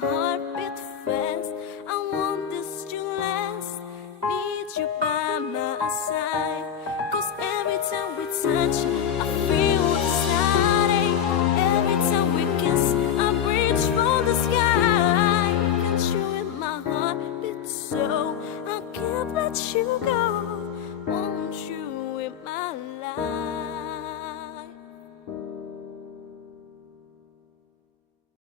my heart beat fast. I want this to last. Need you by my side. 'Cause every time we touch, I feel exciting. Every time we kiss, I reach for the sky. Got you in my heart beat, so I can't let you go.